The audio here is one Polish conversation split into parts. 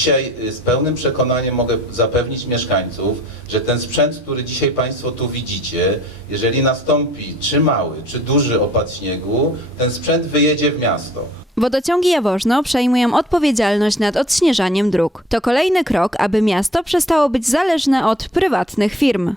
dzisiaj y, z pełnym przekonaniem mogę zapewnić mieszkańców, że ten sprzęt, który dzisiaj Państwo tu widzicie, jeżeli nastąpi czy mały, czy duży opad śniegu, ten sprzęt wyjedzie w miasto. Wodociągi Jaworzno przejmują odpowiedzialność nad odśnieżaniem dróg. To kolejny krok, aby miasto przestało być zależne od prywatnych firm.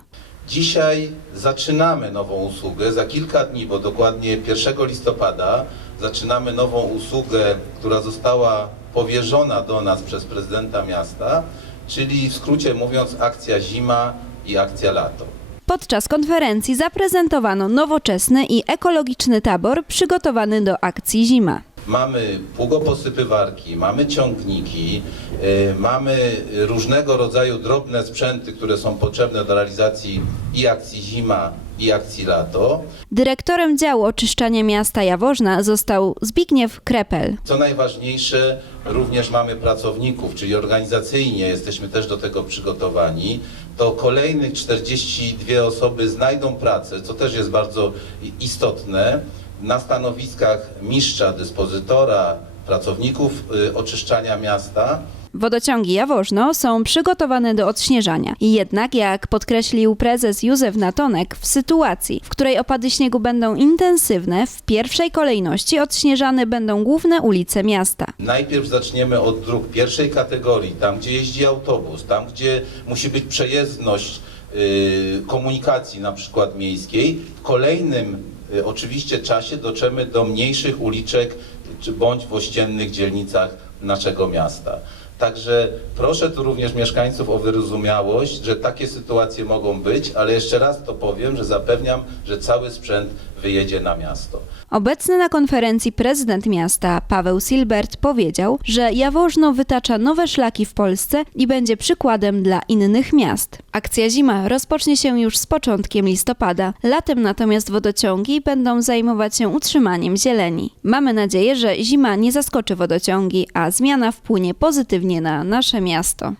Dzisiaj zaczynamy nową usługę. Za kilka dni, bo dokładnie 1 listopada, zaczynamy nową usługę, która została powierzona do nas przez prezydenta miasta, czyli w skrócie mówiąc akcja zima i akcja lato. Podczas konferencji zaprezentowano nowoczesny i ekologiczny tabor przygotowany do akcji Zima. Mamy pługoposypywarki, mamy ciągniki, y, mamy różnego rodzaju drobne sprzęty, które są potrzebne do realizacji i akcji zima, i akcji lato. Dyrektorem działu oczyszczania miasta Jaworzna został Zbigniew Krepel. Co najważniejsze, również mamy pracowników, czyli organizacyjnie jesteśmy też do tego przygotowani. To kolejnych 42 osoby znajdą pracę, co też jest bardzo istotne, na stanowiskach mistrza, dyspozytora, pracowników y, oczyszczania miasta. Wodociągi Jaworzno są przygotowane do odśnieżania. Jednak, jak podkreślił prezes Józef Natonek, w sytuacji, w której opady śniegu będą intensywne, w pierwszej kolejności odśnieżane będą główne ulice miasta. Najpierw zaczniemy od dróg pierwszej kategorii, tam gdzie jeździ autobus, tam gdzie musi być przejezdność y, komunikacji na przykład miejskiej. W kolejnym oczywiście czasie dotrzemy do mniejszych uliczek bądź w ościennych dzielnicach naszego miasta. Także proszę tu również mieszkańców o wyrozumiałość, że takie sytuacje mogą być, ale jeszcze raz to powiem, że zapewniam, że cały sprzęt wyjedzie na miasto. Obecny na konferencji prezydent miasta Paweł Silbert powiedział, że Jaworzno wytacza nowe szlaki w Polsce i będzie przykładem dla innych miast. Akcja zima rozpocznie się już z początkiem listopada. Latem natomiast wodociągi będą zajmować się utrzymaniem zieleni. Mamy nadzieję, że zima nie zaskoczy wodociągi, a zmiana wpłynie pozytywnie na nasze miasto.